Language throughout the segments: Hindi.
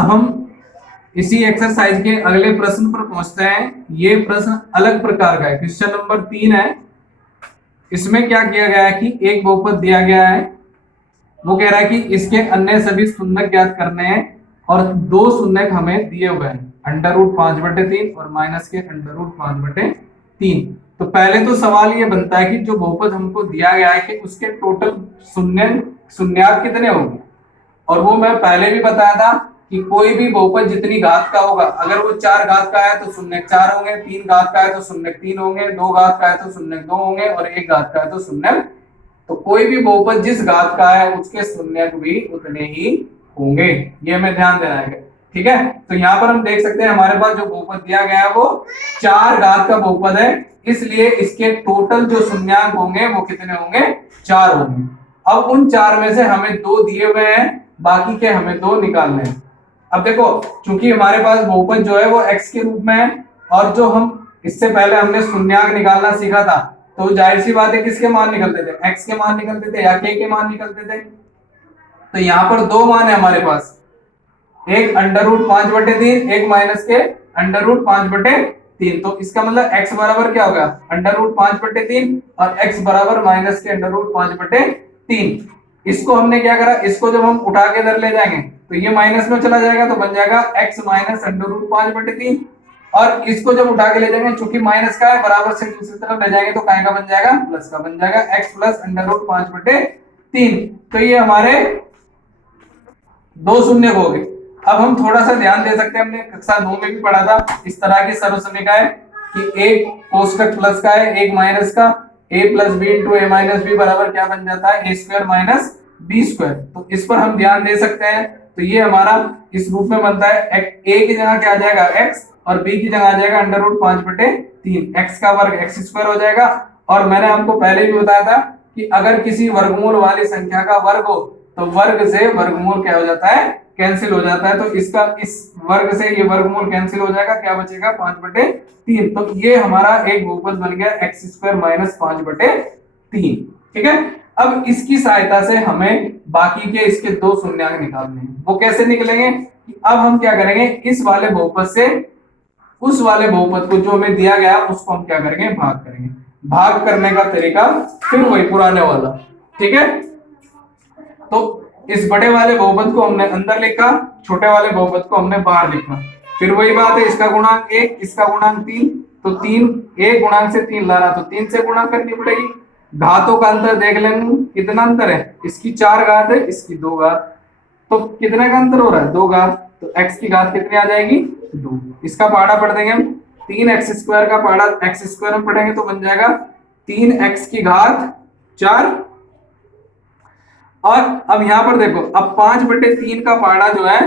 अब हम इसी एक्सरसाइज के अगले प्रश्न पर पहुंचते हैं। ये प्रश्न अलग प्रकार का है, क्वेश्चन नंबर 3 है। इसमें क्या किया गया है कि एक बहुपद दिया गया है, वो कह रहा है कि इसके अन्य सभी शून्यक ज्ञात करने हैं और दो शून्यक हमें दिए हुए हैं, √5/3 और माइनस के √5/3। तो पहले तो सवाल ये बनता है कि जो बहुपद हमको दिया गया है कि उसके टोटल शून्यात कितने होंगे। और वो मैं पहले भी बताया था कि कोई भी बहुपद जितनी घात का होगा, अगर वो 4 घात का है तो शून्य 4 होंगे, 3 घात का है तो शून्य 3 होंगे, 2 घात का है तो शून्य 2 होंगे और 1 घात का है तो शून्य। तो कोई भी बहुपद जिस घात का है उसके शून्यक भी उतने ही होंगे, ये हमें ध्यान देना है। ठीक है, तो यहाँ पर हम देख सकते हैं हमारे पास जो बहुपद दिया गया है वो 4 घात का बहुपद है, इसलिए इसके टोटल जो शून्यांक होंगे वो कितने होंगे, 4 होंगे। अब उन 4 में से हमें 2 दिए हुए हैं, बाकी के हमें 2 निकालने हैं। अब देखो, चूंकि हमारे पास बहुपद जो है वो x के रूप में है, और जो हम इससे पहले हमने शून्यांक निकालना सीखा था, तो जाहिर सी बात है किसके मान निकलते थे, x के मान निकलते थे या k के मान निकलते थे। तो यहाँ पर 2 मान है हमारे पास, एक √5/3, एक माइनस के √5/3। तो इसका मतलब x बराबर क्या होगा, √5/3 और x बराबर माइनस के √5/3। इसको हमने क्या करा, इसको जब हम उठा के इधर ले जाएंगे तो ये माइनस में चला जाएगा, तो बन जाएगा x माइनस √5/3। और इसको जब उठा के ले जाएंगे, चूंकि माइनस का है, बराबर से दूसरी तरफ ले जाएंगे तो काय का बन जाएगा, प्लस का बन जाएगा, x प्लस √5/3। तो ये हमारे 2 शून्य हो गए। अब हम थोड़ा सा ध्यान दे सकते हैं, हमने कक्षा 2 में भी पढ़ा था इस तरह की सर्वसमीका है कि एक कोष्टक प्लस का है एक माइनस का, a plus B into A minus B बराबर क्या बन जाता है, a² माइनस b²। तो इस पर हम ध्यान दे सकते हैं। तो ये हमारा इस रूप में बनता है, a की जगह क्या आ जाएगा x और b की जगह आ जाएगा √5/3, x का वर्ग x² हो जाएगा। और मैंने आपको पहले भी बताया था कि अगर किसी वर्गमूल वाली संख्या का वर्ग हो तो वर्ग से वर्गमूल क्या हो जाता है, कैंसिल हो जाता है। तो इसका इस वर्ग से ये वर्गमूल कैंसिल हो जाएगा, क्या बचेगा 5/3। तो ये हमारा एक बहुपद बन गया x² माइनस 5/3। ठीक है, अब इसकी सहायता से हमें बाकी के इसके 2 शून्यांक निकालने हैं। वो कैसे निकलेंगे कि अब हम क्या करेंगे, इस वाले बहुपद से उस वाले बहुपद को जो हमें दिया गया उसको हम क्या करेंगे, भाग करेंगे। भाग करने का तरीका फिर वही पुराने वाला। ठीक है, तो इस बड़े वाले बहुपद को हमने अंदर लिखा, छोटे वाले बहुपद को हमने बाहर लिखा। फिर वही बात है, इसका गुणांक 1, इसका गुणांक 3, तो 3 1 गुणांक से 3 लाना, तो 3 से गुणा करनी पड़ेगी। घातों का अंतर देख लेंगे कितना अंतर है, इसकी 4 घात है, इसकी 2 घात, तो कितने का अंतर हो रहा है, 2 घात। तो x की घात कितनी आ जाएगी, 2। इसका पहाड़ा पढ़ देंगे हम, 3x² का पहाड़ा x² में पढ़ेंगे तो बन जाएगा 3x की घात 4। और अब यहां पर देखो, अब 5/3 का पहाड़ा जो है,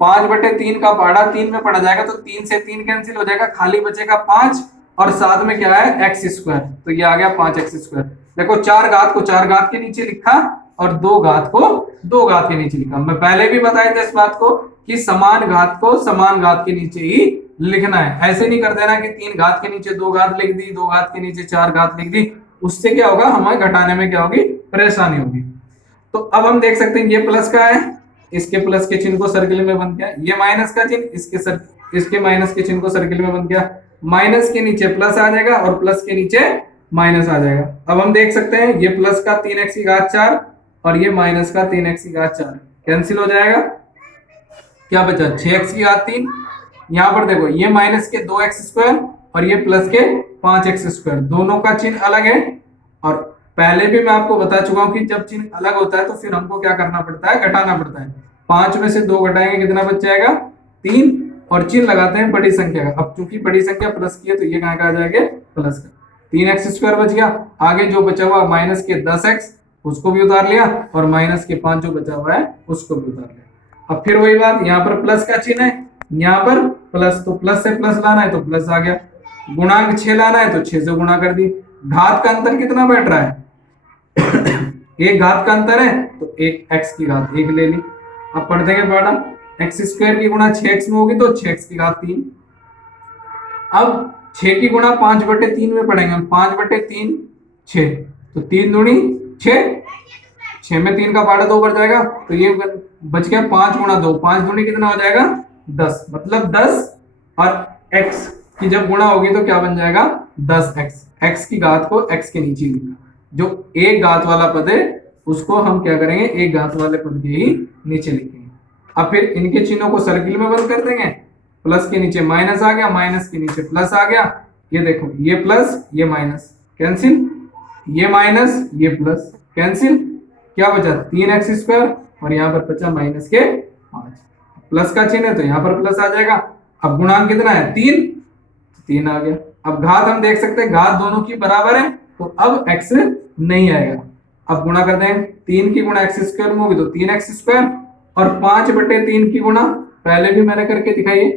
5/3 का पहाड़ा 3 में पढ़ा जाएगा, तो 3 से 3 कैंसिल हो जाएगा, खाली बचेगा 5 और साथ में क्या है x²। तो ये आ गया 5x²। देखो 4 घात को 4 घात के नीचे लिखा और 2 घात को 2 घात के नीचे लिखा। मैं पहले भी बताया था इस बात को कि समान घात को समान घात के नीचे ही लिखना है। ऐसे नहीं कर देना कि 3 घात के नीचे 2 घात लिख दी, 2 घात के नीचे 4 घात लिख दी, उससे क्या होगा, हमें घटाने में क्या होगी, परेशानी होगी। तो अब हम देख सकते हैं ये प्लस का है, इसके प्लस के चिन्ह को सर्किल में बन गया, ये माइनस का चिन्ह इसके माइनस के चिन्ह को सर्किल में बन गया। माइनस के नीचे प्लस आ जाएगा और प्लस के नीचे माइनस आ जाएगा। अब हम देख सकते हैं ये प्लस का 3x की घात 4 और ये माइनस का 3x की घात 4 कैंसिल हो जाएगा, क्या बचा 6x की घात 3। यहां पर देखो ये माइनस के 2x² और ये प्लस के 5x², दोनों का चिन्ह अलग है। और पहले भी मैं आपको बता चुका हूं कि जब चिन्ह अलग होता है तो फिर हमको क्या करना पड़ता है, घटाना पड़ता है। 5 में से 2 घटाएंगे कितना बच जाएगा, 3, और चिन्ह लगाते हैं बड़ी संख्या का। अब चूंकि बड़ी संख्या प्लस की है तो ये कहां का आ जाएगा, प्लस का। 3x² बच गया, आगे जो बचा हुआ माइनस के 10x उसको भी उतार लिया और माइनस के 5 जो बचा हुआ है उसको भी उतार लिया। अब फिर वही बात, यहाँ पर प्लस का चिन्ह है, यहाँ पर प्लस, तो प्लस से प्लस लाना है तो प्लस आ गया, गुणांक 6 लाना है तो 6 से गुणा कर दी। घात का अंतर कितना बैठ रहा है, एक घात का अंतर है तो एक x की घात 1 ले ली। अब पढ़ देंगे पढ़ा, x² की गुणा 6x में होगी तो 6x की घात 3। अब 6 की गुणा 5/3 में पढ़ेंगे हम, 5/3 6, तो 3 दूनी 6, 6 में 3 का पाड़ा 2 बढ़ जाएगा, तो ये बच गया 5 गुणा 2, 5 दूनी कितना हो जाएगा 10, मतलब 10 और x की जब गुणा होगी तो क्या बन जाएगा 10x, x की घात को x के नीचे लिखा, जो एक घात वाला पद है उसको हम क्या करेंगे एक घात वाले पद के ही नीचे लिखेंगे। अब फिर इनके चिन्हों को सर्किल में बंद कर देंगे, प्लस के नीचे माइनस आ गया, माइनस के नीचे प्लस आ गया, ये देखो ये प्लस ये माइनस कैंसिल, ये माइनस ये प्लस कैंसिल, क्या बचा 3x स्क्वायर और यहाँ पर बचा माइनस के 5, प्लस का चिन्ह है तो यहाँ पर प्लस आ जाएगा। अब गुणांक कितना है 3, 3 आ गया। अब घात हम देख सकते हैं घात दोनों की बराबर है तो अब x नहीं आएगा। अब गुणा करते हैं 3 की गुणा x स्क्वायर में होगी तो 3x स्क्वायर और 5/3 की गुणा पहले भी मैंने करके दिखाई है,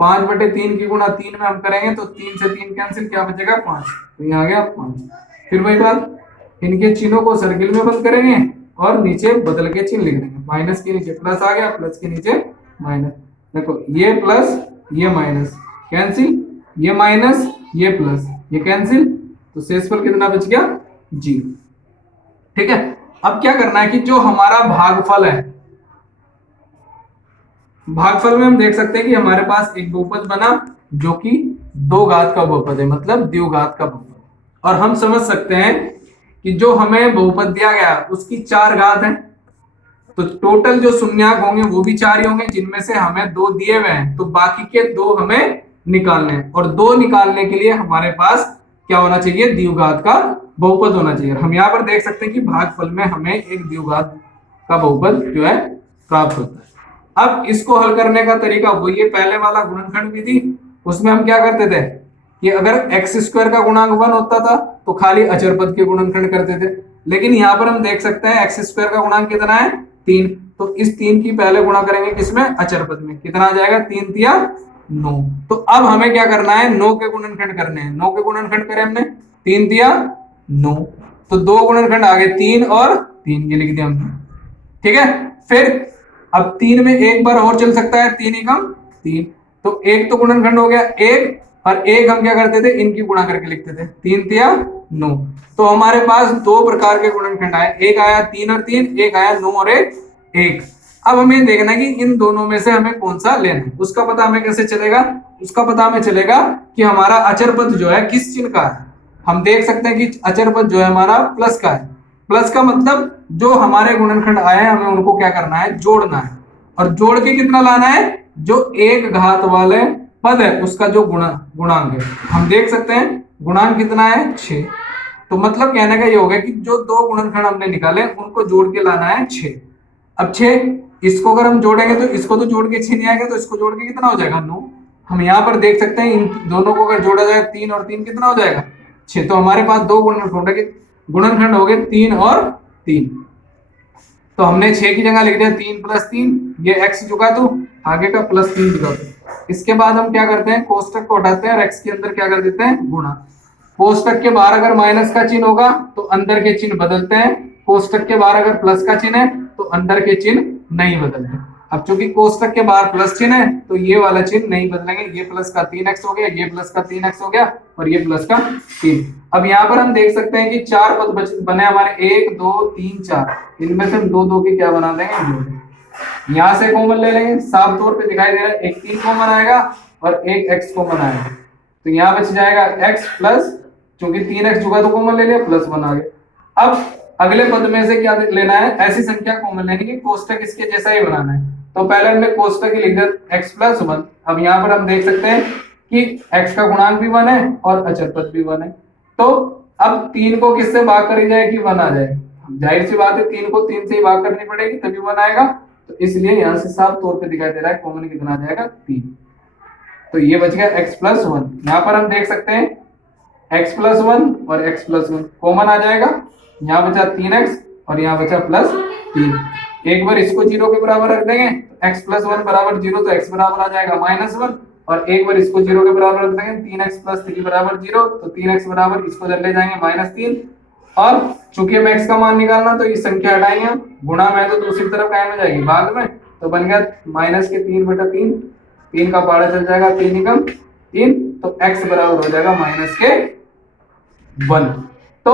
5/3 की गुणा 3 में हम करेंगे तो 3 से 3 कैंसिल, क्या बचेगा 5, तो यहाँ आ गया 5। फिर वही बात इनके चिन्हों को सर्किल में बंद करेंगे और नीचे बदल के चिन्ह लिख देंगे, माइनस के नीचे प्लस आ गया, प्लस के नीचे माइनस, देखो ये प्लस ये माइनस कैंसिल, ये माइनस ये प्लस ये कैंसिल, तो शेषफल कितना बच गया 0। ठीक है, अब क्या करना है कि जो हमारा भागफल है, भागफल में हम देख सकते हैं कि हमारे पास एक बहुपद बना जो कि 2 घात का बहुपद है, मतलब द्विघात का बहुपद, और हम समझ सकते हैं कि जो हमें बहुपद दिया गया उसकी 4 घात है, तो टोटल जो शून्यक होंगे वो भी 4 ही होंगे, जिनमें से हमें 2 दिए हुए हैं तो बाकी के 2 हमें निकालने हैं, और 2 निकालने के लिए हमारे पास क्या होना चाहिए द्विघात का बहुपद होना चाहिए। हम यहाँ पर देख सकते हैं कि भागफल में हमें एक द्विघात का बहुपद जो है प्राप्त होता है। अब इसको हल करने का तरीका वही है पहले वाला गुणनखंड विधि, उसमें हम क्या करते थे कि अगर x स्क्वायर का गुणांक 1 होता था तो खाली अचर पद के गुणनखंड करते थे, लेकिन यहाँ पर हम देख सकते हैं x स्क्वायर का गुणांक कितना है 3, तो इस 3 की पहले गुणा करेंगे किसमें अचर पद में, कितना आ जाएगा 3 तिया 9। तो अब हमें क्या करना है 9 के गुणनखंड करने हैं, 9 के गुणनखंड करे हमने 3 तिया 9, तो 2 गुणनखंड आ गए 3 और 3 ये लिख दिया हमने। ठीक है, फिर अब 3 में एक बार और चल सकता है, 3 एकम 3, तो एक तो गुणनखंड हो गया 1 और 1 हम क्या करते थे इनकी गुणा करके लिखते थे 3 तिया 9, तो हमारे पास 2 प्रकार के गुणनखंड आए, एक आया 3 और 3, एक आया 9 और 1। अब हमें देखना है कि इन दोनों में से हमें कौन सा लेना है, उसका पता हमें कैसे चलेगा, उसका पता हमें चलेगा कि हमारा अचर पद जो है किस चिन्ह का है। हम देख सकते हैं कि अचर पद जो है हमारा प्लस का है, प्लस का मतलब जो हमारे गुणनखंड आए हैं हमें उनको क्या करना है जोड़ना है, और जोड़ के कितना लाना है जो एक घात वाले पद है उसका जो गुणांक है, हम देख सकते हैं गुणांक कितना है 6, तो मतलब कहने का ये होगा कि जो 2 गुणनखंड हमने निकाले उनको जोड़ के लाना है 6। अब 6 इसको अगर हम जोड़ेंगे तो इसको तो जोड़ के 6 नहीं आएगा, तो इसको जोड़ के कितना हो जाएगा 9। हम यहाँ पर देख सकते हैं इन दोनों को अगर जोड़ा जाए 3 और 3 कितना हो जाएगा 6, तो हमारे पास 2 गुणनखंड हो गए 3 और 3, तो हमने 6 की जगह लिख दिया 3 + 3, ये x चुका तो आगे का +3 चुका तो। इसके बाद हम क्या करते हैं कोष्टक को हटाते हैं और x के अंदर क्या कर देते हैं गुणा। कोष्टक के बाहर अगर माइनस का चिन्ह होगा तो अंदर के चिन्ह बदलते हैं, कोष्टक के बाहर अगर प्लस का चिन्ह है तो अंदर के चिन्ह नहीं बदलते। अब चूंकि कोष्टक के बाहर प्लस चिन्ह है तो ये वाला चिन्ह नहीं बदलेंगे, ये प्लस का 3x हो गया, ये प्लस का 3x हो गया और ये प्लस का 3। अब यहाँ पर हम देख सकते हैं कि 4 पद बने हमारे 1 2 3 4, इनमें से हम 2 2 के क्या बना देंगे यहाँ से कॉमन ले लेंगे, साफ तौर पे दिखाई दे रहा है एक 3 कॉमन आएगा और एक x कॉमन आएगा, तो यहाँ बच जाएगा x प्लस, चूंकि 3x जुगा तो कॉमन ले लिया +1 आ गया। अब अगले पद में से क्या लेना है ऐसी संख्या कॉमन लेनी है, कोष्टक इसके जैसा ही बनाना है, तो पहले हमने कोष्टक ही लिख दिया x + 1। अब यहाँ पर हम देख सकते हैं कि x का गुणांक भी 1 है और अचर पद भी 1 है, तो अब 3 को किससे भाग करी जाए कि 1 आ जाए, जाहिर सी बात है 3 को 3 से ही भाग करनी पड़ेगी तभी 1 आएगा, तो इसलिए यहाँ से साफ तौर पे दिखाई दे रहा है कॉमन कितना आ जाएगा 3, तो ये बच गया x + 1। यहाँ पर हम देख सकते हैं x + 1 और x + 1 कॉमन आ जाएगा, यहाँ बचा 3x और यहाँ बचा +3। एक बार इसको 0 के बराबर रख देंगे तो x + 1 = 0, तो x बराबर आ जाएगा -1, और एक बार इसको 0 के बराबर रख देंगे 3x + 3 = 0, तो 3x बराबर इसको ले जाएंगे -3, और चूंकि हमें x का मान निकालना तो ये संख्या हटाएंगे हम, गुणा में तो दूसरी तरफ कायम हो जाएगी भाग में, तो बन गया -3/3, 3 का पाड़ा चल जाएगा 3 एकम 3, तो x बराबर हो जाएगा -1। तो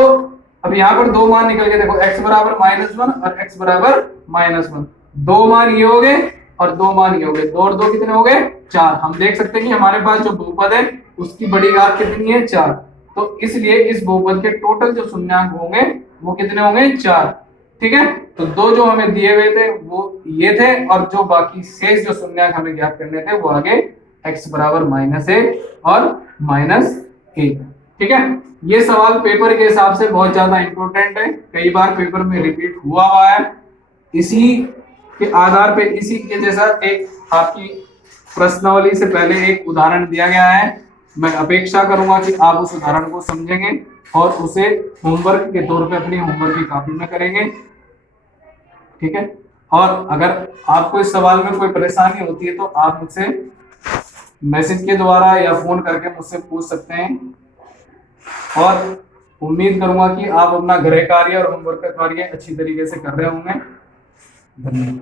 अब यहाँ पर दो मान निकल के देखो, x बराबर -1 और x बराबर -1, दो मान ये हो गए और दो मान ये हो गए, दो और दो कितने हो गए 4। हम देख सकते हैं कि हमारे पास जो बहुपद है उसकी बड़ी घात कितनी है 4, तो इसलिए इस बहुपद के टोटल जो शून्यांक होंगे वो कितने होंगे 4। ठीक है, तो दो जो हमें दिए हुए थे वो ये थे, और जो बाकी शेष जो शून्यांक हमें ज्ञात करने थे वो आगे x बराबर -1 और -1। ठीक है, ये सवाल पेपर के हिसाब से बहुत ज्यादा इंपॉर्टेंट है, कई बार पेपर में रिपीट हुआ है। इसी के आधार पे, इसी के जैसा एक आपकी प्रश्नावली से पहले एक उदाहरण दिया गया है, मैं अपेक्षा करूंगा कि आप उस उदाहरण को समझेंगे और उसे होमवर्क के तौर पे अपनी होमवर्क की कॉपी में करेंगे। ठीक है, और अगर आपको इस सवाल में कोई परेशानी होती है तो आप मुझसे मैसेज के द्वारा या फोन करके मुझसे पूछ सकते हैं, और उम्मीद करूंगा कि आप अपना गृह कार्य और होमवर्क का कार्य अच्छी तरीके से कर रहे होंगे। धन्यवाद।